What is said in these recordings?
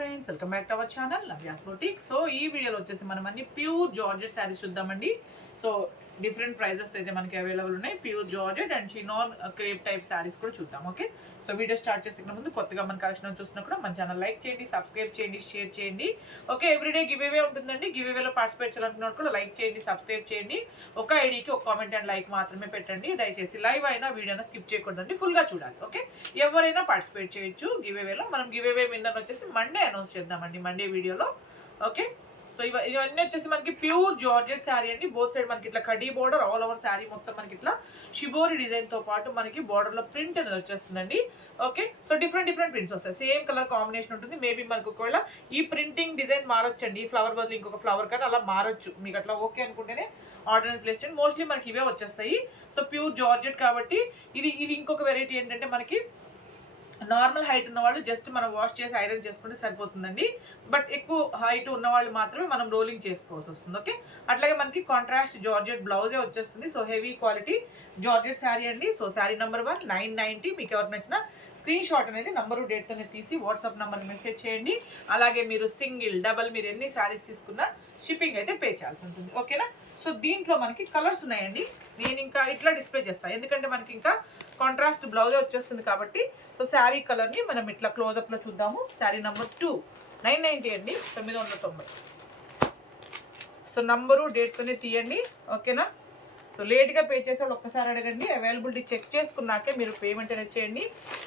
Friends, welcome back to our channel Navya's boutique. So ఈ వీడియోలో వచ్చేసి మనం అన్ని ప్యూర్ జార్జెట్ శారీస్ చూద్దామండి. సో డిఫరెంట్ ప్రైజెస్ అయితే మనకి అవైలబుల్ ఉన్నాయి. Pure georgette and chinon crepe type saris కూడా చూద్దాం. ఓకే, సో వీడియో స్టార్ట్ చేసే ముందు కొత్తగా మన కలెక్షన్ చూస్తున్నా కూడా మన ఛానల్ లైక్ చేయండి, సబ్స్క్రైబ్ చేయండి, షేర్ చేయండి. ఓకే, ఎవ్రీడే గివ్ అవే ఉంటుందండి. గివ్ అవేలో పార్టిసిపేట్ చేయాలనుకున్నప్పుడు కూడా లైక్ చేయండి, సబ్స్క్రైబ్ చేయండి. ఒక ఐడికి ఒక కామెంట్ అండ్ లైక్ మాత్రమే పెట్టండి. దయచేసి లైవ్ అయినా వీడియోని స్కిప్ చేయకూడదండి, ఫుల్గా చూడాలి. ఓకే, ఎవరైనా పార్టిసిపేట్ చేయొచ్చు గివ్ అవేలో. మనం గివ్ అవే విన్నర్ వచ్చేసి మండే అనౌన్స్ చేద్దామండి, మండే వీడియోలో. ఓకే, సో ఇవన్నీ వచ్చేసి మనకి ప్యూర్ జార్జెట్ శారీ అండి. బోత్ సైడ్ మనకి ఇట్లా khadi border, all over sari మొత్తం మనకి ఇట్లా షిబోరి డిజైన్ తో పాటు మనకి బోర్డర్ లో ప్రింట్ అనేది వచ్చేస్తుందండి. ఓకే, సో డిఫరెంట్ ప్రింట్స్ వస్తాయి, సేమ్ కలర్ కాంబినేషన్ ఉంటుంది. మేబీ మనకు ఒకవేళ ఈ ప్రింటింగ్ డిజైన్ మారొచ్చండి, ఈ ఫ్లవర్ బదులు ఇంకొక ఫ్లవర్ కానీ అలా మారొచ్చు. మీకు అట్లా ఓకే అనుకుంటేనే ఆర్డర్ ప్లేస్ చేయండి. మోస్ట్లీ మనకి ఇవే వచ్చేస్తాయి. సో ప్యూర్ జార్జెట్ కాబట్టి ఇది ఇంకొక వెరైటీ ఏంటంటే మనకి నార్మల్ హైట్ ఉన్న వాళ్ళు జస్ట్ మనం వాష్ చేసి ఐరన్ చేసుకుంటే సరిపోతుందండి. బట్ ఎక్కువ హైట్ ఉన్న వాళ్ళు మాత్రమే మనం రోలింగ్ చేసుకోవాల్సి వస్తుంది. ఓకే, అట్లాగే మనకి కాంట్రాస్ట్ జార్జెట్ బ్లౌజే వచ్చేస్తుంది. So heavy quality georgette sari అండి. So sari number 1 990. మీకు ఎవరికి నచ్చిన స్క్రీన్ షాట్ అనేది నంబరు డేట్తోనే తీసి వాట్సాప్ నెంబర్ మెసేజ్ చేయండి. అలాగే మీరు సింగిల్ డబల్ మీరు ఎన్ని శారీస్ తీసుకున్నా షిప్పింగ్ అయితే పే చేయాల్సి ఉంటుంది. ఓకేనా, సో దీంట్లో మనకి కలర్స్ ఉన్నాయండి. నేను ఇంకా ఇట్లా డిస్ప్లే చేస్తాను, ఎందుకంటే మనకి ఇంకా కాంట్రాస్ట్ బ్లౌజే వచ్చేస్తుంది కాబట్టి. సో శారీ కలర్ని మనం ఇట్లా క్లోజప్లో చూద్దాము. శారీ నెంబర్ 2 990 అండి, 990. సో నంబరు డేట్తోనే తీయండి. ఓకేనా, సో లేట్గా పే చేసే వాళ్ళు ఒక్కసారి అడగండి. అవైలబిలిటీ చెక్ చేసుకున్నాకే మీరు పేమెంట్ అనేది చేయండి.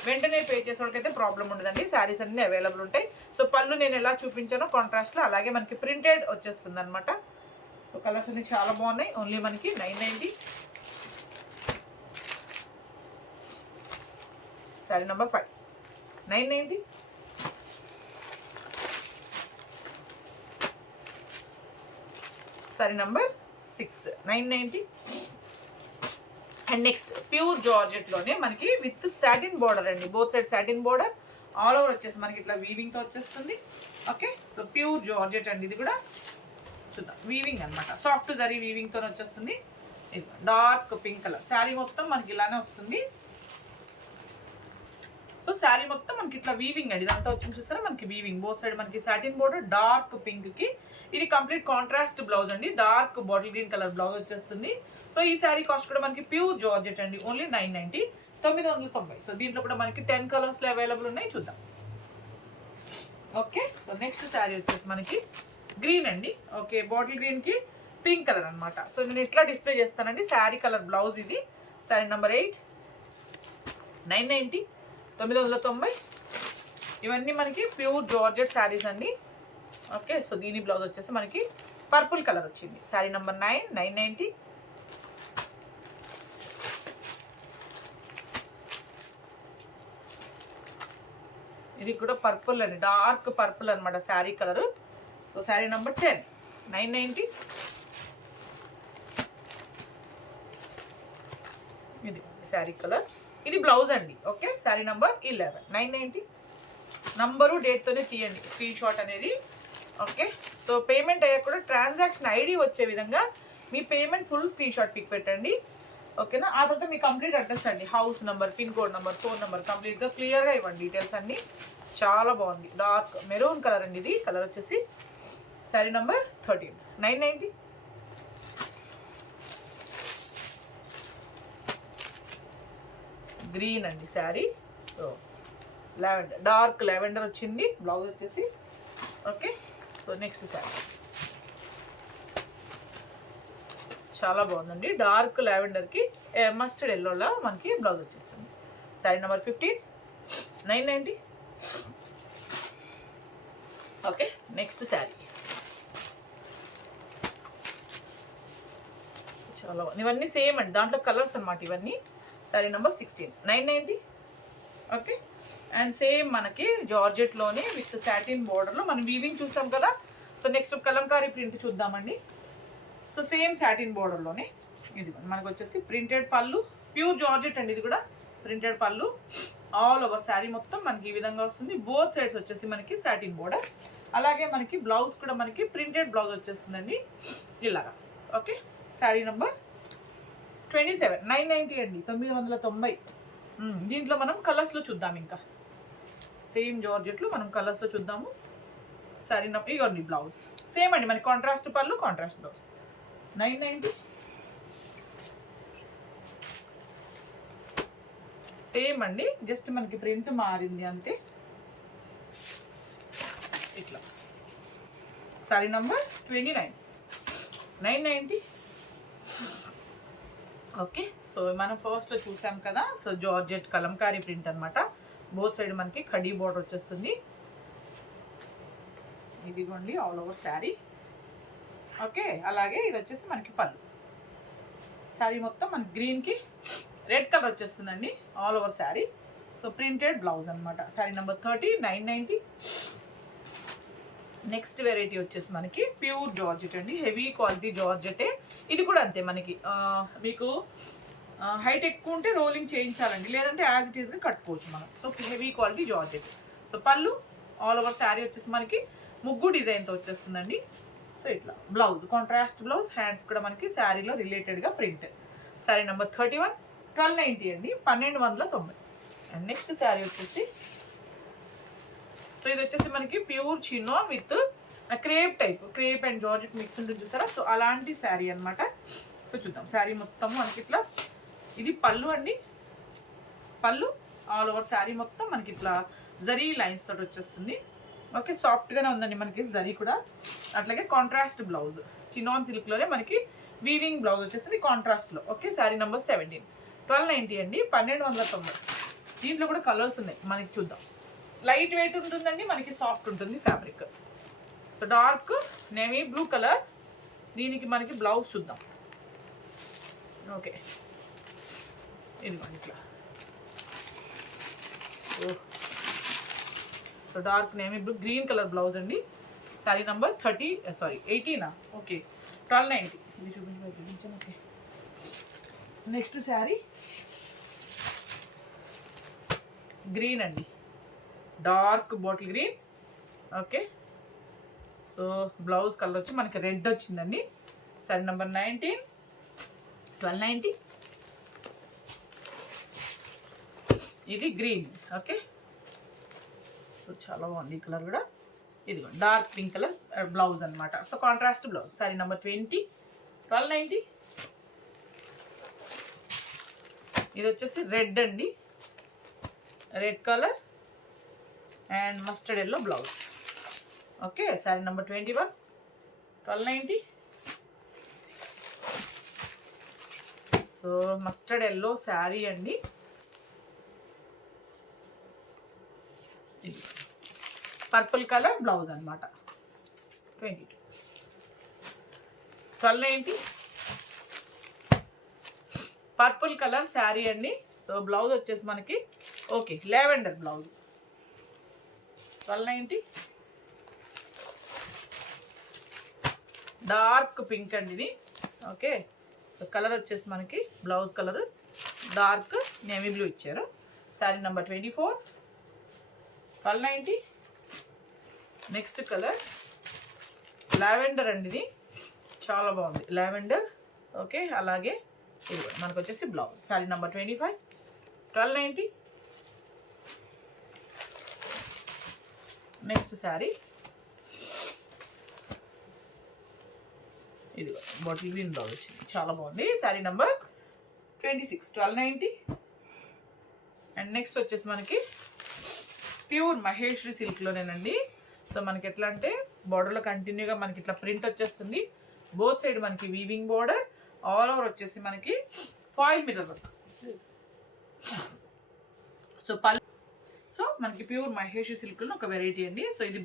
వెంటనే పే చేసే వాళ్ళకైతే ప్రాబ్లం ఉండదండి. శారీస్ అన్నీ అవైలబుల్ ఉంటాయి. సో పళ్ళు నేను ఎలా చూపించానో కాంట్రాస్ట్లో అలాగే మనకి ప్రింటెడ్ వచ్చేస్తుంది అనమాట. సో కలర్స్ అన్ని చాలా బాగున్నాయి. ఓన్లీ మనకి 990. Sari number 5 990. Sari number 6 990. And next pure జార్జెట్లోనే మనకి విత్ సాటిన్ బార్డర్ అండి. Both side satin border, all over వచ్చేసి మనకి ఇట్లా వీవింగ్తో వచ్చేస్తుంది. ఓకే, సో ప్యూర్ జార్జెట్ అండి. ఇది కూడా చూద్దాం. వీవింగ్ అనమాట, సాఫ్ట్ జరీ వీవింగ్తో వచ్చేస్తుంది. డార్క్ పింక్ కలర్ శారీ మొత్తం మనకి ఇలానే వస్తుంది. సో శారీ మొత్తం మనకి ఇట్లా వీవింగ్ అండి. ఇదంతా వచ్చింది చూసారా, మనకి వీవింగ్. బోత్ సైడ్ మనకి సాటిన్ బోర్డర్, డార్క్ పింక్ కి ఇది కంప్లీట్ కాంట్రాస్ట్ బ్లౌజ్ అండి. Dark bottle green colour blouse వచ్చేస్తుంది. సో ఈ శారీ కాస్ట్ కూడా మనకి ప్యూర్ జార్జెట్ అండి. ఓన్లీ 990 990. సో దీంట్లో కూడా మనకి 10 కలర్స్ లో అవైలబుల్ ఉన్నాయి, చూద్దాం. ఓకే, సో నెక్స్ట్ శారీ వచ్చేసి మనకి గ్రీన్ అండి. ఓకే, బాటిల్ గ్రీన్ కి పింక్ కలర్ అనమాట. సో నేను ఇట్లా డిస్ప్లే చేస్తానండి. శారీ కలర్ బ్లౌజ్ ఇది. శారీ నెంబర్ 8 990 990. ఇవన్నీ మనకి ప్యూర్ జార్జెట్ శారీస్ అండి. ఓకే, సో దీని బ్లౌజ్ వచ్చేసి మనకి పర్పుల్ కలర్ వచ్చింది. శారీ నెంబర్ 9 990. ఇది కూడా పర్పుల్ అండి, డార్క్ పర్పుల్ అనమాట sari colour. So sari number 10 990. ఇది శారీ కలర్, ఇది బ్లౌజ్ అండి. Okay, sari number 11 990. నంబరు డేట్తోనే తీయండి స్క్రీన్ షాట్ అనేది. ఓకే, సో పేమెంట్ అయ్యాక కూడా ట్రాన్సాక్షన్ ఐడి వచ్చే విధంగా మీ payment full screen shot pic పెట్టండి. ఓకేనా, ఆ తర్వాత మీ కంప్లీట్ అడ్రస్ అండి, house number, pin code number, phone number కంప్లీట్గా క్లియర్గా ఇవ్వండి. డీటెయిల్స్ అన్నీ చాలా బాగుంది. డార్క్ మెరూన్ కలర్ అండి. ఇది కలర్ వచ్చేసి శారీ నెంబర్ 13 990. గ్రీన్ అండి sari. So lavender, dark lavender వచ్చింది బ్లౌజ్ వచ్చేసి. ఓకే, సో నెక్స్ట్ శారీ చాలా బాగుందండి. డార్క్ లావెండర్కి మస్టర్డ్ ఎల్లోలా మనకి బ్లౌజ్ వచ్చేస్తుంది. Sari number 15 990. Okay, next sari చాలా బాగుంది. ఇవన్నీ సేమ్ అండి, దాంట్లో కలర్స్ అనమాట ఇవన్నీ. Sari number 16 990. Okay, and same మనకి జార్జెట్లోనే విత్ సాటిన్ బోర్డర్లో మనం వీవింగ్ చూసాం కదా. సో నెక్స్ట్ కలంకారీ ప్రింట్ చూద్దామండి. సో సేమ్ సాటిన్ బోర్డర్లోనే ఇది మనకు వచ్చేసి ప్రింటెడ్ పళ్ళు, ప్యూర్ జార్జెట్ అండి. ఇది కూడా ప్రింటెడ్ పళ్ళు, ఆల్ ఓవర్ శారీ మొత్తం మనకి ఈ విధంగా వస్తుంది. బోత్ సైడ్స్ వచ్చేసి మనకి సాటిన్ బోర్డర్. అలాగే మనకి బ్లౌజ్ కూడా మనకి ప్రింటెడ్ బ్లౌజ్ వచ్చేస్తుందండి ఇలాగా. ఓకే, శారీ నెంబర్ 27 990 అండి, 990. దీంట్లో మనం కలర్స్లో చూద్దాం. ఇంకా సేమ్ జార్జెట్లో మనం కలర్స్లో చూద్దాము. సారీ ఇగోండి బ్లౌజ్ సేమ్ అండి మనకి కాంట్రాస్ట్ పళ్ళు కాంట్రాస్ట్ బ్లౌజ్ 990 సేమ్ అండి జస్ట్ మనకి ప్రింట్ మారింది అంతే ఇట్లా సారీ నంబర్ 29 990 ఓకే సో మనం ఫస్ట్లో చూసాం కదా సో జార్జెట్ కలంకారీ ప్రింట్ అనమాట బోత్ సైడ్ మనకి కడీ బోర్డర్ వచ్చేస్తుంది ఇదిగోండి ఆల్ ఓవర్ శారీ ఓకే అలాగే ఇది వచ్చేసి మనకి పళ్ళు శారీ మొత్తం మనకి గ్రీన్కి రెడ్ కలర్ వచ్చేస్తుందండి all over sari so printed blouse అనమాట శారీ నెంబర్ 30 990 నెక్స్ట్ వెరైటీ వచ్చేసి మనకి ప్యూర్ జార్జెట్ అండి హెవీ క్వాలిటీ జార్జెటే ఇది కూడా అంతే మనకి మీకు హైట్ ఎక్కువ ఉంటే రోలింగ్ చేయించాలండి లేదంటే యాజ్ ఇట్ ఈస్గా కట్టుకోవచ్చు మనం so heavy quality georgette so పళ్ళు ఆల్ ఓవర్ శారీ వచ్చేసి మనకి ముగ్గు డిజైన్తో వచ్చేస్తుందండి సో ఇట్లా బ్లౌజ్ కాంట్రాస్ట్ బ్లౌజ్ హ్యాండ్స్ కూడా మనకి శారీలో రిలేటెడ్గా ప్రింట్ శారీ నెంబర్ 31 1290 అండి 1290 అండ్ నెక్స్ట్ శారీ వచ్చేసి సో ఇది వచ్చేసి మనకి pure chinon with crepe type crepe and georgette mix ఉంటుంది చూసారా సో అలాంటి శారీ అనమాట సో చూద్దాం శారీ మొత్తం మనకి ఇట్లా ఇది పళ్ళు అండి పళ్ళు ఆల్ ఓవర్ శారీ మొత్తం మనకి ఇట్లా జరీ లైన్స్ తోటి వచ్చేస్తుంది ఓకే సాఫ్ట్గానే ఉందండి మనకి జరీ కూడా అట్లాగే కాంట్రాస్ట్ బ్లౌజ్ చినాన్ సిల్క్లోనే మనకి వీవింగ్ బ్లౌజ్ వచ్చేసింది కాంట్రాస్ట్లో ఓకే శారీ నెంబర్ 17 1290 అండి 1290 దీంట్లో కూడా కలర్స్ ఉన్నాయి మనకి చూద్దాం లైట్ వెయిట్ ఉంటుందండి మనకి సాఫ్ట్ ఉంటుంది fabric so dark navy blue colour దీనికి మనకి బ్లౌజ్ చూద్దాం ఓకే ఇది ఇట్లా so dark navy blue green colour blouse అండి శారీ నంబర్ 18 ఓకే 1290 ఇది చూపించాను ఓకే నెక్స్ట్ శారీ గ్రీన్ అండి dark bottle green okay so blouse colour వచ్చి మనకి రెడ్ వచ్చిందండి శారీ నెంబర్ 19 1290 ఇది గ్రీన్ ఓకే సో చాలా బాగుంది ఈ కలర్ కూడా ఇది డార్క్ పింక్ కలర్ బ్లౌజ్ అనమాట so contrast blouse sari number 20 1290 ఇది వచ్చేసి రెడ్ అండి red colour and mustard yellow blouse okay sari number 21 1290 so mustard yellow sari అండి పర్పుల్ కలర్ బ్లౌజ్ అనమాట 22 1290 పర్పుల్ కలర్ శారీ అండి సో బ్లౌజ్ వచ్చేసి మనకి okay lavender blouse 1290 dark pink అండి ఇది ఓకే సో కలర్ వచ్చేసి మనకి blouse colour dark navy blue ఇచ్చారు sari number 24 1290 next colour lavender అండి ఇది చాలా బాగుంది లావెండర్ ఓకే అలాగే ఇది మనకు వచ్చేసి blouse sari number 25 1290 next sari ఇది బాటిల్ గ్రీన్ బ్లౌజ్ వచ్చింది చాలా బాగుంది శారీ నెంబర్ 26 1290 అండ్ నెక్స్ట్ వచ్చేసి మనకి ప్యూర్ మహేశ్వరి సిల్క్లోనేనండి సో మనకి ఎట్లా అంటే బార్డర్లో కంటిన్యూగా మనకి ఇట్లా ప్రింట్ వచ్చేస్తుంది బోత్ సైడ్ మనకి వీవింగ్ బార్డర్ ఆల్ ఓవర్ వచ్చేసి మనకి ఫాయిల్ మిర్రర్ వర్క్ సో పళ్ళు సో మనకి ప్యూర్ మహేశ్వరి సిల్క్లో ఒక వెరైటీ అండి సో ఇది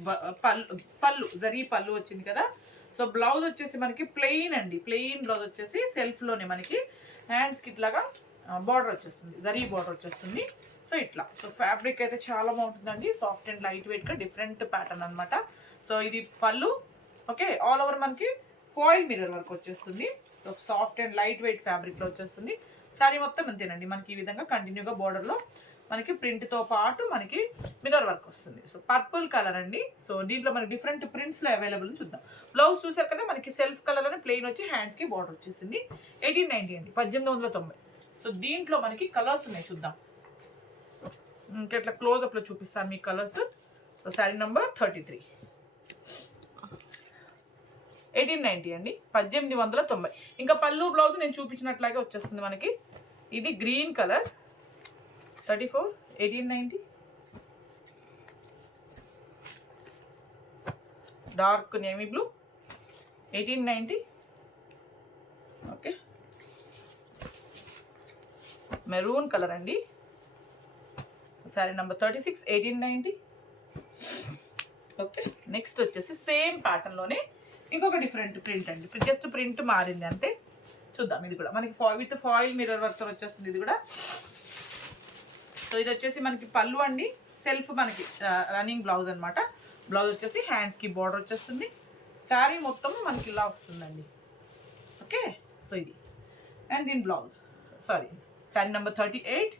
పళ్ళు జరీ పళ్ళు వచ్చింది కదా సో బ్లౌజ్ వచ్చేసి మనకి ప్లెయిన్ అండి ప్లెయిన్ బ్లౌజ్ వచ్చేసి సెల్ఫ్లోనే మనకి హ్యాండ్స్కి ఇట్లాగా బార్డర్ వచ్చేస్తుంది జరీ బార్డర్ వచ్చేస్తుంది సో ఇట్లా సో ఫ్యాబ్రిక్ అయితే చాలా బాగుంటుందండి సాఫ్ట్ అండ్ లైట్ వెయిట్గా డిఫరెంట్ ప్యాటర్న్ అనమాట సో ఇది పళ్ళు ఓకే ఆల్ ఓవర్ మనకి ఫాయిల్ మిర్రర్ వర్క్ వచ్చేస్తుంది so soft and light weight ఫ్యాబ్రిక్లో వచ్చేస్తుంది శారీ మొత్తం అంతేనండి మనకి ఈ విధంగా కంటిన్యూగా బార్డర్లో మనకి ప్రింట్తో పాటు మనకి మిర్రర్ వర్క్ వస్తుంది సో పర్పుల్ కలర్ అండి సో దీంట్లో మనకి డిఫరెంట్ ప్రింట్స్లో అవైలబుల్ చూద్దాం బ్లౌజ్ చూసారు కదా మనకి సెల్ఫ్ కలర్ అని ప్లెయిన్ వచ్చి హ్యాండ్స్కి బార్డర్ వచ్చేసింది 1890 అండి 1890 సో దీంట్లో మనకి కలర్స్ ఉన్నాయి చూద్దాం ఇంకా ఇట్లా క్లోజ్అప్లో చూపిస్తాను మీ కలర్స్ సో శారీ నెంబర్ 33 1890 అండి, 1890. ఇంకా పళ్ళు బ్లౌజ్ నేను చూపించినట్లాగే వచ్చేస్తుంది మనకి. ఇది green colour 34, 1890. Dark navy blue 1890. Okay, maroon colour అండి. So sari number 36, 1890. Okay, next వచ్చేసి సేమ్ ప్యాటర్న్లోనే ఇంకొక డిఫరెంట్ ప్రింట్ అండి. జస్ట్ ప్రింట్ మారింది అంతే. చూద్దాం, ఇది కూడా మనకి విత్ ఫాయిల్ మిర్రర్ వర్క్తో వచ్చేస్తుంది ఇది కూడా. సో ఇది వచ్చేసి మనకి పళ్ళు అండి, సెల్ఫ్ మనకి రన్నింగ్ బ్లౌజ్ అనమాట. బ్లౌజ్ వచ్చేసి హ్యాండ్స్కి బార్డర్ వచ్చేస్తుంది. శారీ మొత్తం మనకి ఇలా వస్తుందండి. ఓకే, సో ఇది అండ్ దీని blouse. Sorry, sari number 38,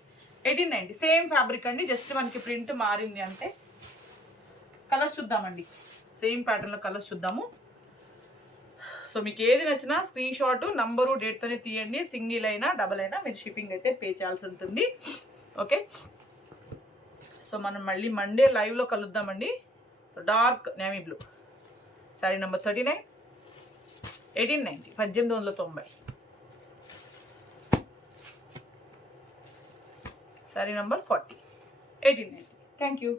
1890. Same fabric అండి, జస్ట్ మనకి ప్రింట్ మారింది అంటే. కలర్స్ చూద్దామండి, సేమ్ ప్యాటర్న్లో కలర్స్ చూద్దాము. సో మీకు ఏది నచ్చినా స్క్రీన్ షాట్, నంబరు, డేట్తోనే తీయండి. సింగిల్ అయినా డబల్ అయినా మీరు షిప్పింగ్ అయితే పే చేయాల్సి ఉంటుంది. ఓకే, సో మనం మళ్ళీ మండే లైవ్లో కలుద్దామండి. So dark navy blue sari number 39, 1890, 1890. Sari number 40, 1890. Thank you.